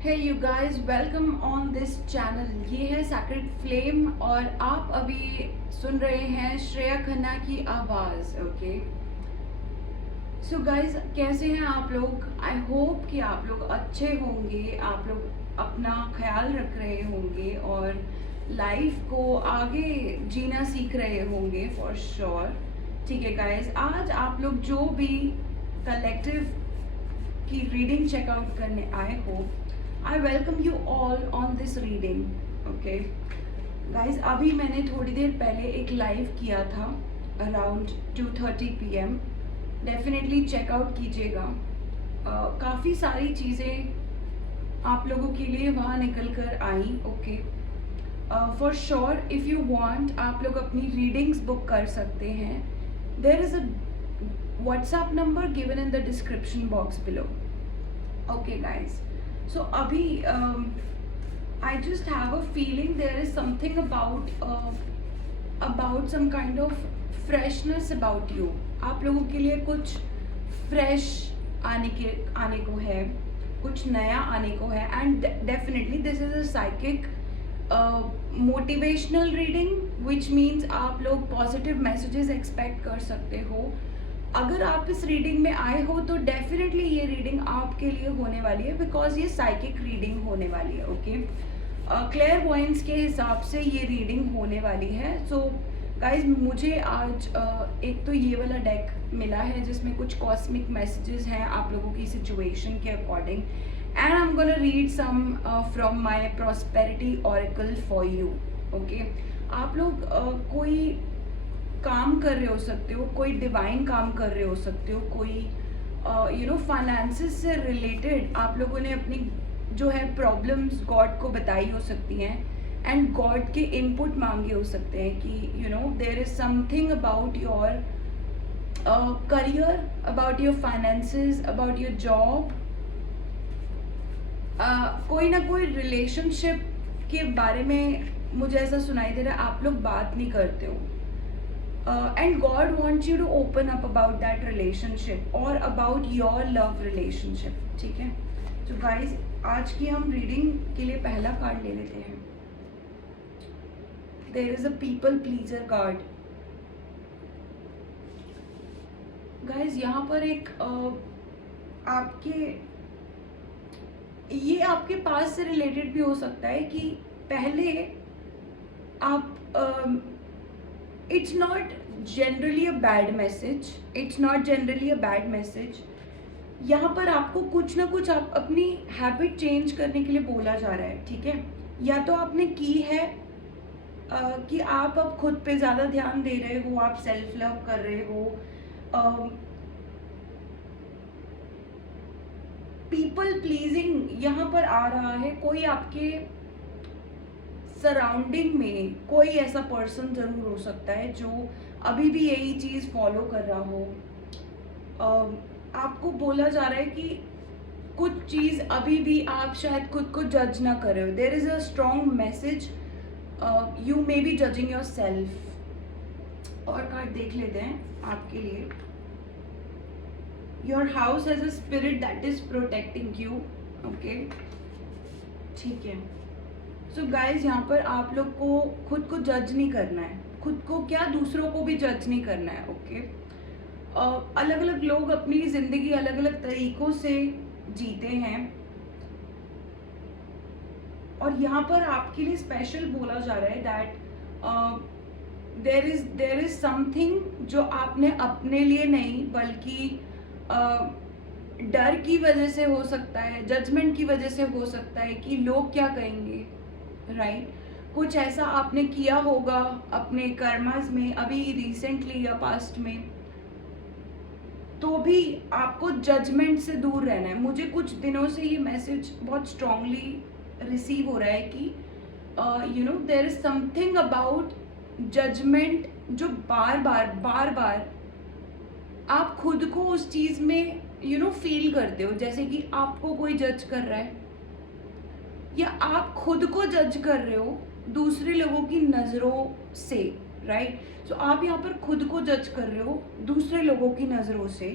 Hey you guys, welcome on this channel. ये है sacred flame और आप अभी सुन रहे हैं श्रेया खन्ना की आवाज़। ओके, सो गाइस, कैसे हैं आप लोग? आई होप कि आप लोग अच्छे होंगे, आप लोग अपना ख्याल रख रहे होंगे और लाइफ को आगे जीना सीख रहे होंगे फॉर श्योर। ठीक है गाइस, आज आप लोग जो भी कलेक्टिव की रीडिंग चेकआउट करने आए हो, I welcome you all on this reading. Okay guys, अभी मैंने थोड़ी देर पहले एक लाइव किया था अराउंड 2:30 PM। डेफिनेटली चेकआउट कीजिएगा। काफ़ी सारी चीज़ें आप लोगों के लिए वहाँ निकल कर आई। Okay, for sure if you want आप लोग अपनी रीडिंग्स बुक कर सकते हैं। There is a WhatsApp number given in the description box below. Okay guys, so abhi I just have a feeling there is something about some kind of freshness about you. आप लोगों के लिए कुछ fresh आने को है, कुछ नया आने को है। And definitely this is a psychic motivational reading which means आप लोग पॉजिटिव मैसेजेस एक्सपेक्ट कर सकते हो। अगर आप इस रीडिंग में आए हो तो डेफिनेटली ये रीडिंग आपके लिए होने वाली है, बिकॉज ये साइकिक रीडिंग होने वाली है। ओके, क्लेयर वॉइंस के हिसाब से ये रीडिंग होने वाली है। सो गाइज, मुझे आज एक तो ये वाला डेक मिला है जिसमें कुछ कॉस्मिक मैसेजेस हैं आप लोगों की सिचुएशन के according, and I am gonna read some from my prosperity oracle for you. Okay, आप लोग कोई काम कर रहे हो सकते हो, कोई डिवाइन काम कर रहे हो सकते हो, कोई फाइनेंसेस से रिलेटेड आप लोगों ने अपनी जो है प्रॉब्लम्स गॉड को बताई हो सकती हैं, एंड गॉड के इनपुट मांगे हो सकते हैं कि there is something about your career, about your finances, about your job. कोई ना कोई रिलेशनशिप के बारे में मुझे ऐसा सुनाई दे रहा है, आप लोग बात नहीं करते हो। And God wants you to open up about that relationship or about your love relationship. ठीक है, तो guys, आज की हम रीडिंग के लिए पहला कार्ड ले लेते हैं। There is a people pleaser card. Guys, यहाँ पर एक ये आपके पास से रिलेटेड भी हो सकता है कि पहले आप it's not generally a bad message, it's not generally a bad message। यहाँ पर आपको कुछ ना कुछ आप अपनी हैबिट चेंज करने के लिए बोला जा रहा है। ठीक है, या तो आपने की है कि आप अब खुद पे ज़्यादा ध्यान दे रहे हो, आप सेल्फ लव कर रहे हो। पीपल प्लीजिंग यहाँ पर आ रहा है। कोई आपके सराउंडिंग में कोई ऐसा पर्सन जरूर हो सकता है जो अभी भी यही चीज फॉलो कर रहा हो। आपको बोला जा रहा है कि कुछ चीज अभी भी आप शायद खुद को जज ना कर रहे हो। There is a strong message, you may be judging your self. और कार्ड देख लेते हैं आपके लिए। Your house has a spirit that is protecting you. Okay, ठीक है। सो गाइज, यहाँ पर आप लोग को खुद को जज नहीं करना है, खुद को क्या दूसरों को भी जज नहीं करना है। ओके, अलग अलग लोग अपनी जिंदगी अलग अलग तरीकों से जीते हैं, और यहाँ पर आपके लिए स्पेशल बोला जा रहा है दैट देयर इज समथिंग जो आपने अपने लिए नहीं बल्कि डर की वजह से हो सकता है, जजमेंट की वजह से हो सकता है कि लोग क्या कहेंगे, राइट? कुछ ऐसा आपने किया होगा अपने कर्मास में, अभी रिसेंटली या पास्ट में, तो भी आपको जजमेंट से दूर रहना है। मुझे कुछ दिनों से ये मैसेज बहुत स्ट्रांगली रिसीव हो रहा है कि there is something about judgement जो बार बार आप खुद को उस चीज में फील करते हो, जैसे कि आपको कोई जज कर रहा है या आप खुद को जज कर रहे हो दूसरे लोगों की नजरों से, राइट? सो आप यहाँ पर खुद को जज कर रहे हो दूसरे लोगों की नजरों से,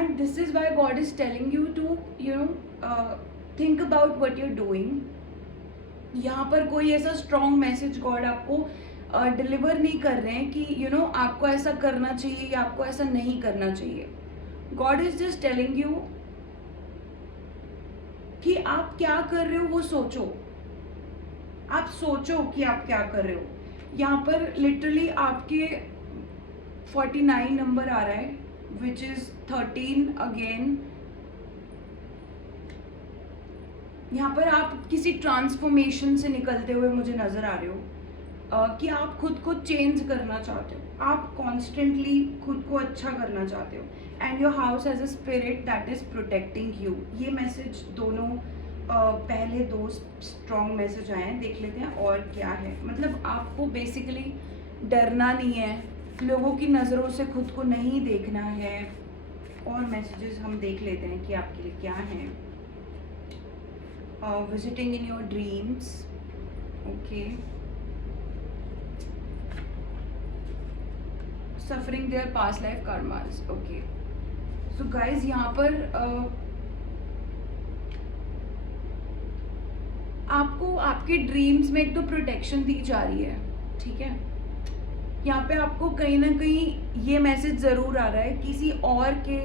and this is why God is telling you to think about what you're doing. यहाँ पर कोई ऐसा स्ट्रॉन्ग मैसेज गॉड आपको डिलीवर नहीं कर रहे हैं कि आपको ऐसा करना चाहिए या आपको ऐसा नहीं करना चाहिए. God is just telling you कि आप क्या कर रहे हो वो सोचो. आप सोचो कि आप क्या कर रहे हो. यहाँ पर लिटरली आपके 49 नंबर आ रहा है, विच इज 13 अगेन. यहाँ पर आप किसी ट्रांसफॉर्मेशन से निकलते हुए मुझे नजर आ रहे हो, कि आप खुद को चेंज करना चाहते हो. आप कॉन्स्टेंटली खुद को अच्छा करना चाहते हो. And your house has a spirit that is protecting you. ये मैसेज दोनों पहले दो स्ट्रॉन्ग मैसेज आए हैं. देख लेते हैं और क्या है. मतलब आपको बेसिकली डरना नहीं है, लोगों की नज़रों से खुद को नहीं देखना है. और मैसेजेस हम देख लेते हैं कि आपके लिए क्या हैं. Visiting in your dreams. Okay. Suffering there past life karmas. Okay. So guys यहाँ पर आपको आपके ड्रीम्स में एक तो प्रोटेक्शन दी जा रही है. ठीक है. यहाँ पे आपको कहीं ना कहीं ये मैसेज ज़रूर आ रहा है किसी और के,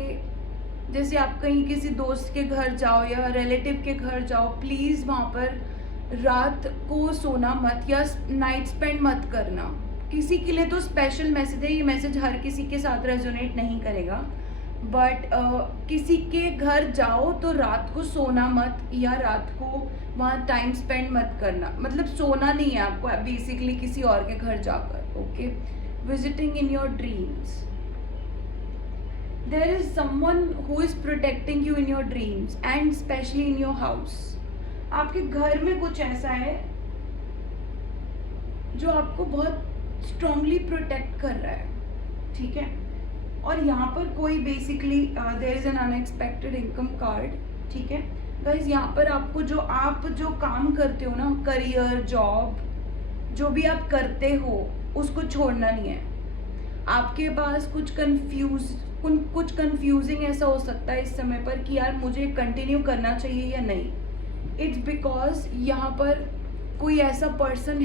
जैसे आप कहीं किसी दोस्त के घर जाओ या रिलेटिव के घर जाओ, प्लीज़ वहाँ पर रात को सोना मत या नाइट स्पेंड मत करना. किसी के लिए तो स्पेशल मैसेज है. ये मैसेज हर किसी के साथ रेजोनेट नहीं करेगा, बट किसी के घर जाओ तो रात को सोना मत या रात को वहाँ टाइम स्पेंड मत करना. मतलब सोना नहीं है आपको बेसिकली किसी और के घर जाकर. Okay. Visiting in your dreams. There is someone who is protecting you in your dreams and specially in your house. आपके घर में कुछ ऐसा है जो आपको बहुत स्ट्रांगली प्रोटेक्ट कर रहा है. ठीक है. और यहाँ पर कोई basically there is an unexpected income card. ठीक है गाइज. यहाँ पर आपको आप जो काम करते हो ना, करियर, जॉब, जो भी आप करते हो उसको छोड़ना नहीं है. आपके पास कुछ कंफ्यूजिंग ऐसा हो सकता है इस समय पर कि यार मुझे कंटिन्यू करना चाहिए या नहीं. इट्स बिकॉज यहाँ पर कोई ऐसा पर्सन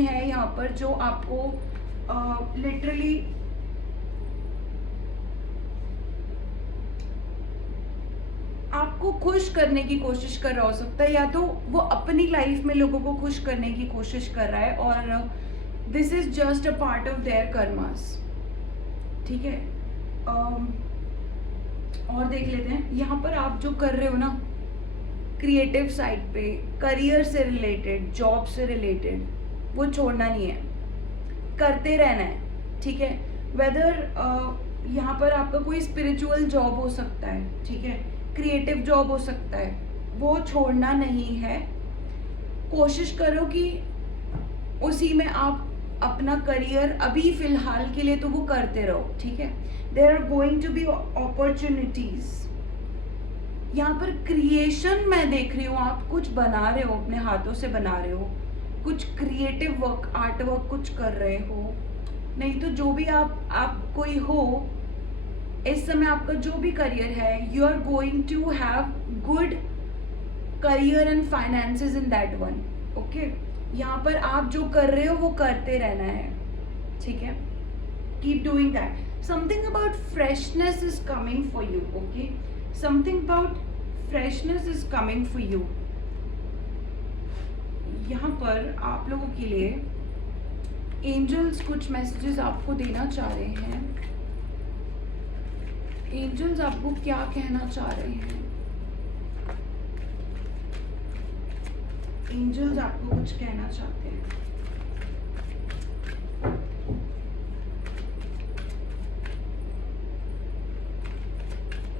है यहाँ पर जो आपको लिटरली आपको खुश करने की कोशिश कर रहा हो सकता है, या तो वो अपनी लाइफ में लोगों को खुश करने की कोशिश कर रहा है, और this is just a part of their karmas. ठीक है. और देख लेते हैं यहाँ पर आप जो कर रहे हो ना, क्रिएटिव साइड पे, करियर से रिलेटेड, जॉब से रिलेटेड, वो छोड़ना नहीं है, करते रहना है. ठीक है. वेदर यहाँ पर आपका कोई स्पिरिचुअल जॉब हो सकता है. ठीक है. क्रिएटिव जॉब हो सकता है, वो छोड़ना नहीं है. कोशिश करो कि उसी में आप अपना करियर अभी फिलहाल के लिए तो वो करते रहो. ठीक है. There are going to be opportunities. यहाँ पर क्रिएशन मैं देख रही हूँ, आप कुछ बना रहे हो, अपने हाथों से बना रहे हो, कुछ क्रिएटिव वर्क, आर्ट वर्क कुछ कर रहे हो. नहीं तो जो भी आप कोई हो इस समय, आपका जो भी करियर है, you are going to have good career and finances in that one. Okay. यहाँ पर आप जो कर रहे हो वो करते रहना है. ठीक है. Keep doing that. Something about freshness is coming for you. Okay. Something about freshness is coming for you. यहाँ पर आप लोगों के लिए एंजल्स कुछ मैसेजेस आपको देना चाह रहे हैं. एंजल्स आपको क्या कहना चाह रहे हैं? एंजल्स आपको कुछ कहना चाहते हैं.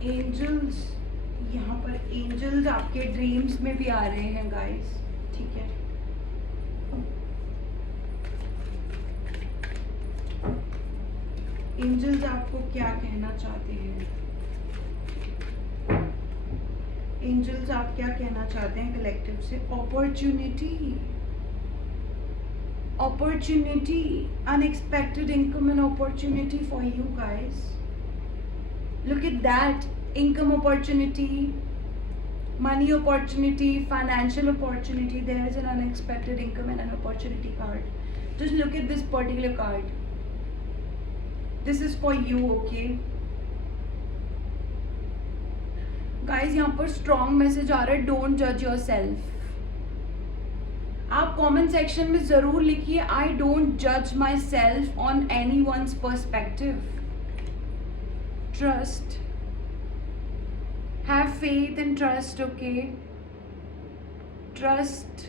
एंजल्स, यहाँ पर एंजल्स आपके ड्रीम्स में भी आ रहे हैं गाइस. ठीक है. एंजल्स आपको क्या कहना चाहते हैं? एंजल्स आप क्या कहना चाहते हैं कलेक्टिव से? Opportunity, unexpected income and opportunity for you guys. Look at that. Income opportunity, money opportunity, financial opportunity. There is an unexpected income and an opportunity card. Just look at this particular card. This is for you, okay? Guys यहाँ पर strong message आ रहा है, don't जज your self. आप comment section में जरूर लिखिए, आई डोंट जज my self on any one's perspective. Trust, have faith and trust, okay? Trust.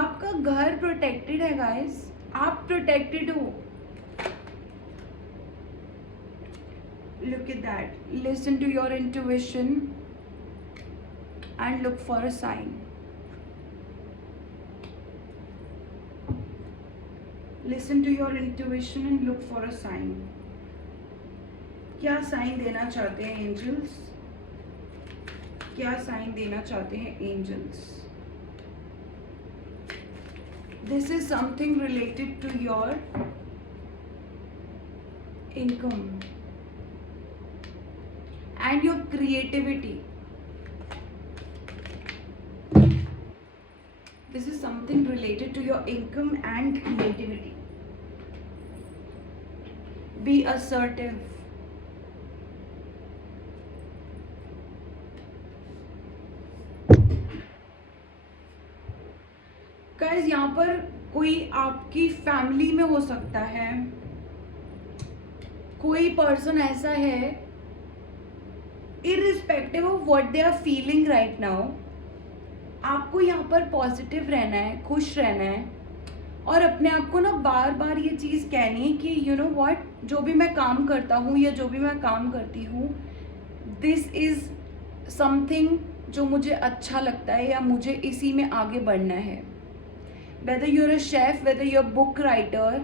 आपका घर प्रोटेक्टेड है गाइज, आप प्रोटेक्टेड हो. Look at that. Listen to your intuition and look for a sign. Listen to your intuition and look for a sign. क्या sign देना चाहते हैं angels? क्या साइन देना चाहते हैं angels? This is something related to your income and your creativity. This is something related to your income and creativity. Be assertive. Guys यहाँ पर कोई आपकी फैमिली में हो सकता है, कोई पर्सन ऐसा है, irrespective of what they are feeling right now, आपको यहाँ पर पॉजिटिव रहना है, खुश रहना है और अपने आप को ना बार बार ये चीज़ कहनी है कि यू नो व्हाट, जो भी मैं काम करता हूँ या जो भी मैं काम करती हूँ, दिस इज़ समथिंग जो मुझे अच्छा लगता है या मुझे इसी में आगे बढ़ना है. Whether you are a chef, whether you are book writer,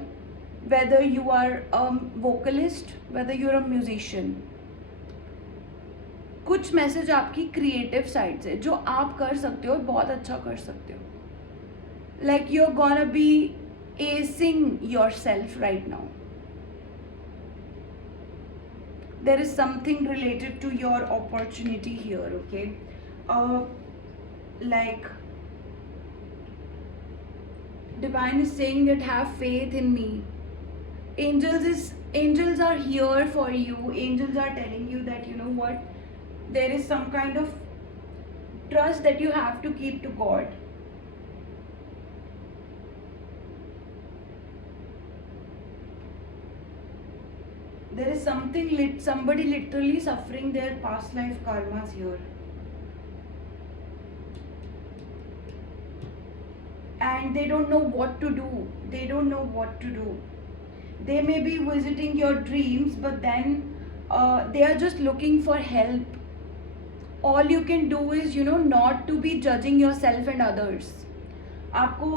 whether you are a vocalist, whether you are a musician, कुछ मैसेज आपकी क्रिएटिव साइड से जो आप कर सकते हो, बहुत अच्छा कर सकते हो. Like you are gonna be acing yourself right now. There is something related to your opportunity here, okay? Like divine is saying that have faith in me. Angels are here for you. Angels are telling you that you know what, there is some kind of trust that you have to keep to God. There is somebody literally suffering their past life karmas here. And they don't know what to do. They don't know what to do. They may be visiting your dreams, but then they are just looking for help. All you can do is, you know, not to be judging yourself and others. आपको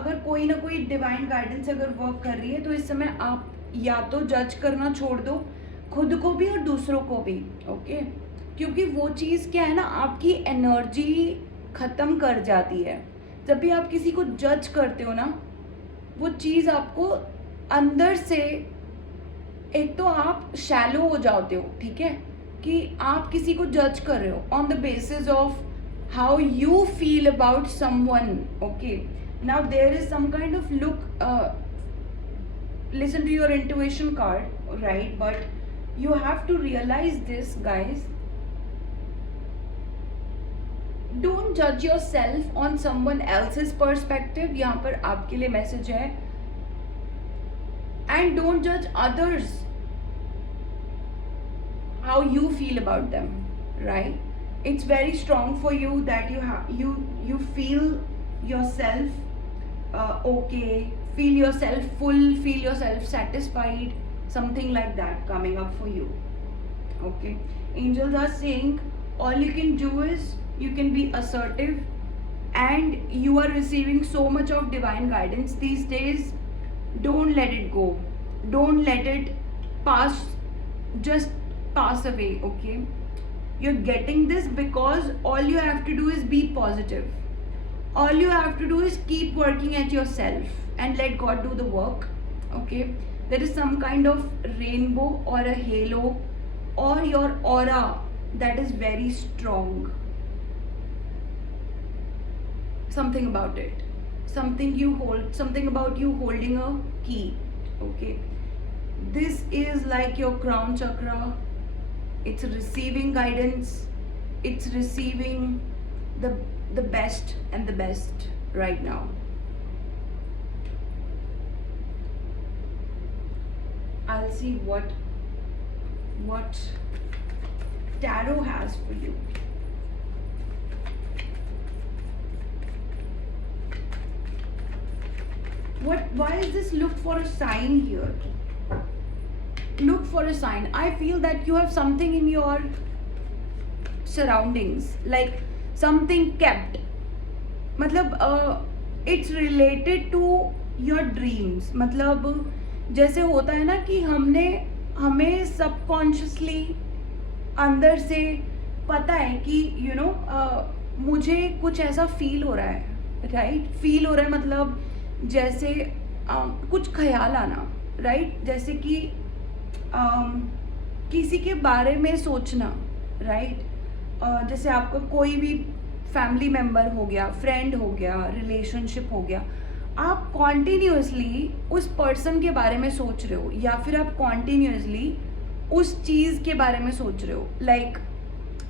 अगर कोई ना कोई divine guidance अगर work कर रही है तो इस समय आप या तो जज करना छोड़ दो, खुद को भी और दूसरों को भी, ओके? क्योंकि वो चीज़ क्या है ना, आपकी एनर्जी ख़त्म कर जाती है. जब भी आप किसी को जज करते हो ना, वो चीज़ आपको अंदर से, एक तो आप शैलो हो जाते हो, ठीक है, कि आप किसी को जज कर रहे हो on the basis of how you feel about someone, okay? Now there is some kind of look, listen to your intuition card, right? But you have to realize this, guys. Don't judge yourself on someone else's perspective. यहाँ पर आपके लिए message है. And don't judge others how you feel about them, right? It's very strong for you that you feel yourself okay, feel yourself full, feel yourself satisfied, something like that coming up for you, okay? Angels are saying all you can do is you can be assertive, and you are receiving so much of divine guidance these days. Don't let it go, don't let it just pass away, okay? You're getting this because all you have to do is be positive. All you have to do is keep working at yourself. and let God do the work. Okay, there is some kind of rainbow or a halo or your aura that is very strong. Something about it, something you hold, something about you holding a key. Okay, this is like your crown chakra. It's receiving guidance, it's receiving the best and the best right now. I'll see what tarot has for you. Why is this look for a sign here? Look for a sign. I feel that you have something in your surroundings, like something kept. मतलब it's related to your dreams. मतलब जैसे होता है ना कि हमें subconsciously अंदर से पता है कि मुझे कुछ ऐसा फील हो रहा है, राइट? फील हो रहा है मतलब जैसे कुछ ख्याल आना, राइट? जैसे कि किसी के बारे में सोचना, राइट? जैसे आपका कोई भी फैमिली मेम्बर हो गया, फ्रेंड हो गया, रिलेशनशिप हो गया, आप कॉन्टिन्यूसली उस पर्सन के बारे में सोच रहे हो, या फिर आप कॉन्टिन्यूसली उस चीज़ के बारे में सोच रहे हो. Like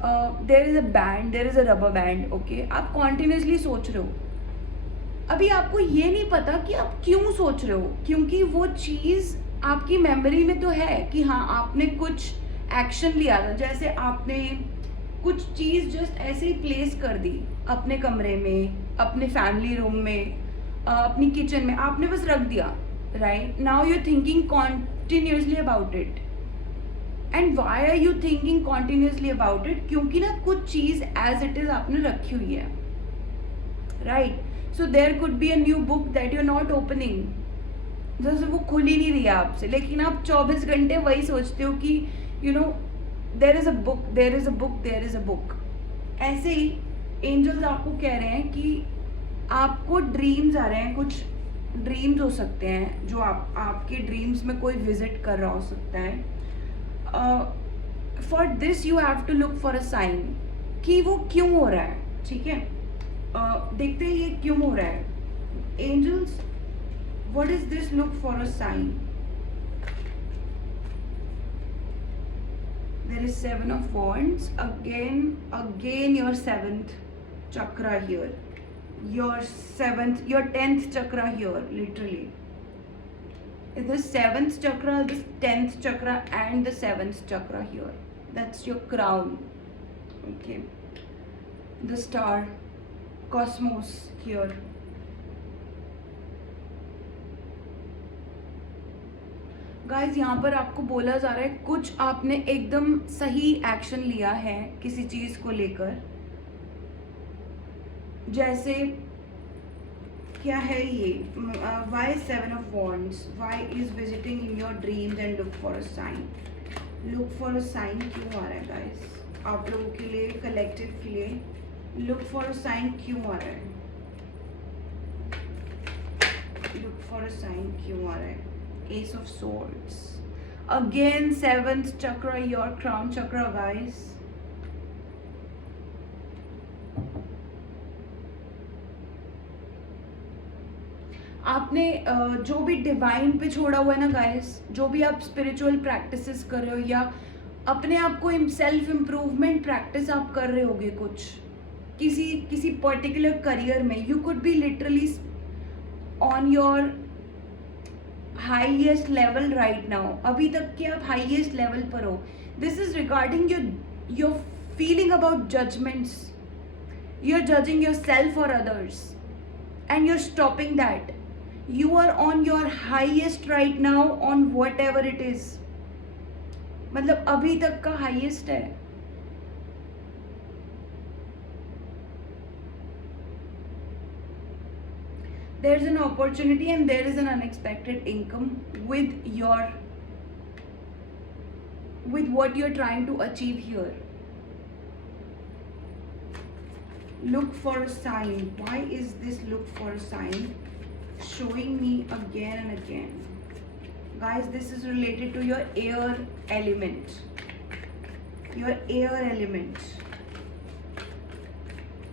there is a band, there is a rubber band. Okay, आप कॉन्टिन्यूसली सोच रहे हो. अभी आपको ये नहीं पता कि आप क्यों सोच रहे हो, क्योंकि वो चीज़ आपकी मेमोरी में तो है कि हाँ आपने कुछ एक्शन लिया था. जैसे आपने कुछ चीज़ जस्ट ऐसे ही प्लेस कर दी अपने कमरे में, अपने फैमिली रूम में, अपनी किचन में, आपने बस रख दिया, right? Now you are thinking continuously about it. And why are you thinking continuously about it? क्योंकि ना कुछ चीज़ एज इट इज़ आपने रखी हुई है, right? So there could be a new book that you are not opening. जैसे वो खुल ही नहीं रही है आपसे, लेकिन आप 24 घंटे वही सोचते हो कि there is a book, there is a book, there is a book. ऐसे ही एंजल्स आपको कह रहे हैं कि आपको ड्रीम्स आ रहे हैं. कुछ ड्रीम्स हो सकते हैं जो आपके ड्रीम्स में कोई विजिट कर रहा हो सकता है. For this you have to look for a sign कि वो क्यों हो रहा है. ठीक है, देखते हैं ये क्यों हो रहा है. Angels, what is this? Look for a sign. There is 7 of wands. Again your 7th chakra here, your 10th chakra here. Literally the 7th chakra, this 10th chakra and the 7th chakra here. That's your crown. Okay, the star, cosmos here. Guys, यहाँ पर आपको बोला जा रहा है कुछ आपने एकदम सही एक्शन लिया है किसी चीज़ को लेकर. जैसे क्या है ये, why 7 of wands, why is visiting in your dreams and look for a sign. Look for a sign क्यों आ रहा है गाइज आप लोगों के लिए, कलेक्टिव के लिए? लुक फॉर अ साइन क्यों आ रहा है? लुक फॉर अ साइन क्यों आ रहा है? Ace of Swords. Again 7th chakra, your crown chakra, guys. आपने जो भी डिवाइन पे छोड़ा हुआ है ना गाइस, जो भी आप स्पिरिचुअल प्रैक्टिसेस कर रहे हो या अपने आप को सेल्फ इम्प्रूवमेंट प्रैक्टिस आप कर रहे होगे कुछ किसी पर्टिकुलर करियर में, you could be literally on your highest level right now. अभी तक के आप हाईएस्ट लेवल पर हो. This is regarding your feeling about judgements. You are judging your self और others and you are stopping that. You are on your highest right now on whatever it is. मतलब अभी तक का highest है. There is an opportunity and there is an unexpected income with what you're trying to achieve here. Look for a sign. Why is this look for a sign? showing me again and again. Guys, this is related to your air element. Your air element.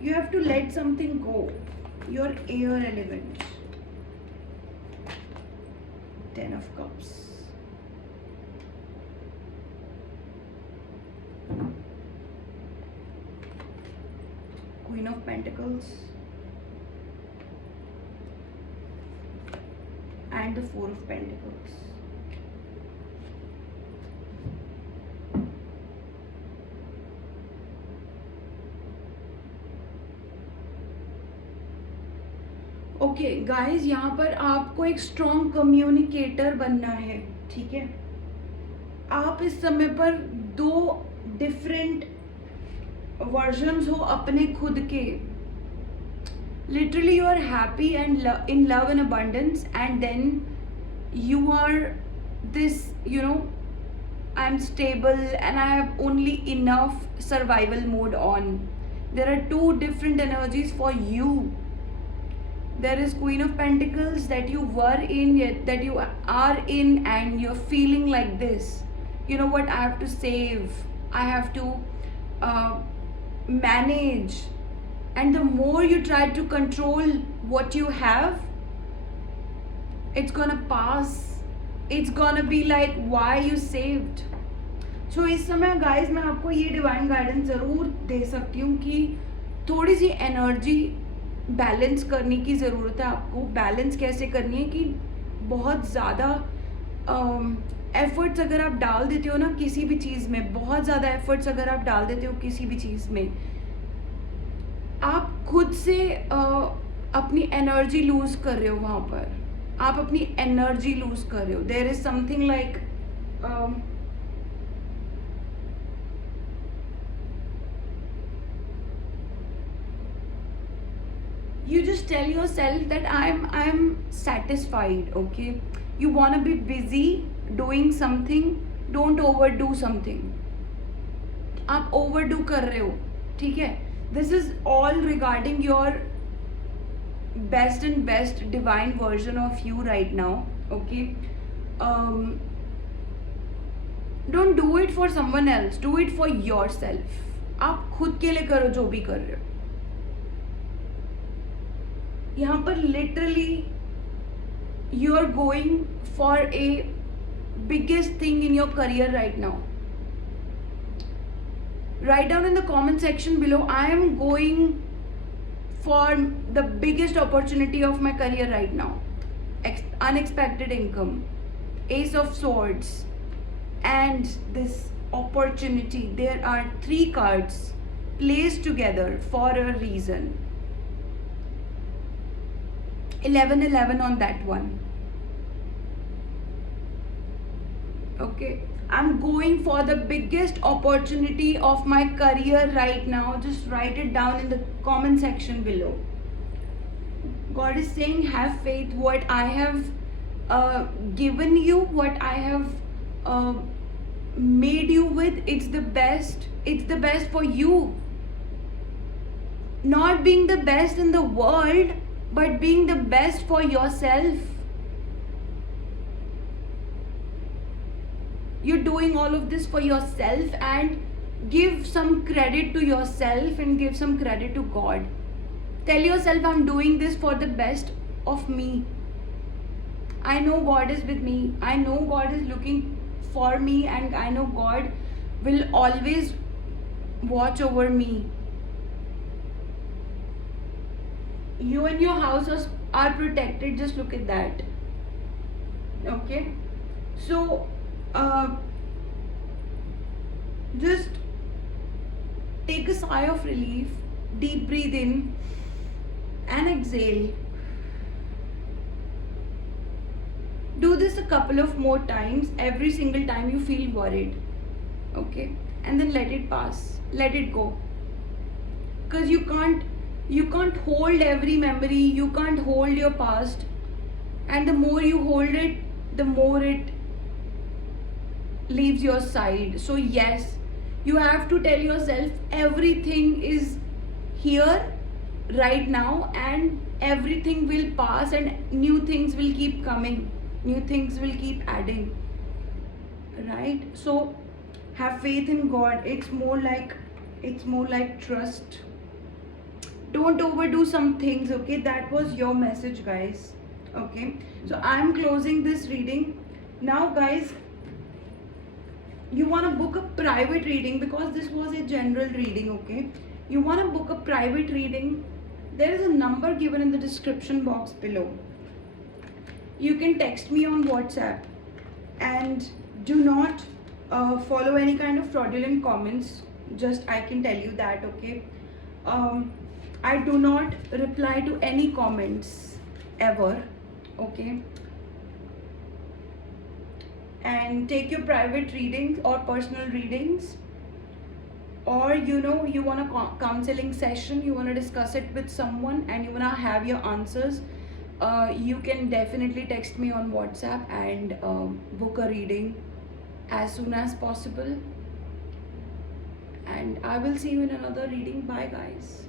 You have to let something go. Your air element. 10 of Cups. Queen of Pentacles. And the Four of Pentacles. Okay guys, यहाँ पर आपको एक strong communicator बनना है, ठीक है। आप इस समय पर दो डिफरेंट वर्जन्स हो अपने खुद के. Literally you are happy and in love and abundance, and then you are this, you know, I'm stable and I have only enough survival mode on. There are two different energies for you. There is Queen of Pentacles that you were in, yet that you are in, and you're feeling like this. You know what, I have to save, I have to manage. And the more you try to control what you have, it's gonna pass. It's gonna be like, why you saved? So इस समय guys मैं आपको ये divine guidance ज़रूर दे सकती हूँ कि थोड़ी सी एनर्जी बैलेंस करने की ज़रूरत है आपको. बैलेंस कैसे करनी है कि बहुत ज़्यादा एफर्ट्स अगर आप डाल देते हो ना किसी भी चीज़ में, बहुत ज़्यादा एफर्ट्स अगर आप डाल देते हो किसी भी चीज़ में, आप खुद से अपनी एनर्जी लूज कर रहे हो. वहाँ पर आप अपनी एनर्जी लूज कर रहे हो. There is something like you just tell yourself that I'm satisfied. Okay, you want to be busy doing something, don't overdo something. आप overdo कर रहे हो, ठीक है. This is all regarding your best and best divine version of you right now. Okay, don't do it for someone else, do it for yourself. आप खुद के लिए करो जो भी कर रहे हो. यहाँ पर literally you are going for a biggest thing in your career right now. Write down in the comment section below, I am going for the biggest opportunity of my career right now. Unexpected income, Ace of Swords, and this opportunity. There are 3 cards placed together for a reason. 11 on that one. Okay, I'm going for the biggest opportunity of my career right now. Just write it down in the comment section below. God is saying, have faith. What I have given you, what I have made you with, it's the best. It's the best for you. Not being the best in the world, but being the best for yourself. You're doing all of this for yourself, and give some credit to yourself and give some credit to God. Tell yourself, I'm doing this for the best of me. I know God is with me. I know God is looking for me, and I know God will always watch over me. You and your house are protected. Just look at that. Okay, so just take a sigh of relief, deep breathe in and exhale. Do this a couple of more times, every single time you feel worried. Okay, and then let it pass, let it go, because you can't hold every memory, you can't hold your past, and the more you hold it, the more it leaves your side. So yes, you have to tell yourself everything is here right now, and everything will pass and new things will keep coming, new things will keep adding, right? So have faith in God. It's more like trust. Don't overdo some things, okay? That was your message, guys. Okay, so I'm closing this reading now, guys. You want to book a private reading, because this was a general reading, okay? You want to book a private reading, there is a number given in the description box below. You can text me on WhatsApp, and do not follow any kind of fraudulent comments. Just I can tell you that, okay? I do not reply to any comments ever, okay? And take your private readings or personal readings, or you want a counseling session, you want to discuss it with someone and you want to have your answers, you can definitely text me on WhatsApp and book a reading as soon as possible. And I will see you in another reading. Bye, guys.